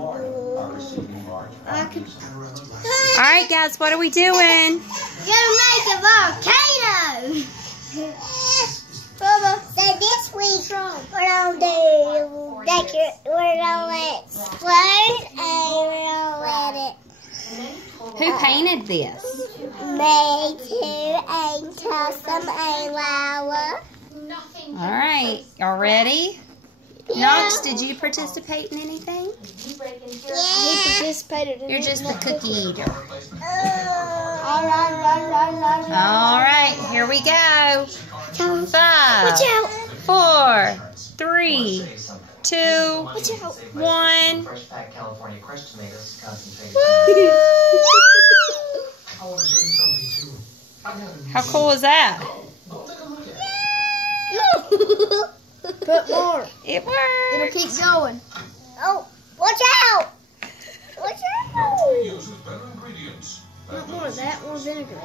Alright guys, what are we doing? We're gonna make a volcano! So this week we're gonna let it explode and we're gonna let it. Who painted this? Me too, and custom and lava. Alright, y'all ready? Knox, did you participate in anything? Yeah. He participated in You're just the cookie eater. Alright, here we go. 5, Watch out. 4, 3, 2, 1. How cool is that? Put more. It worked. It'll keep going. Oh, watch out! Watch out! Not more of that, more vinegar.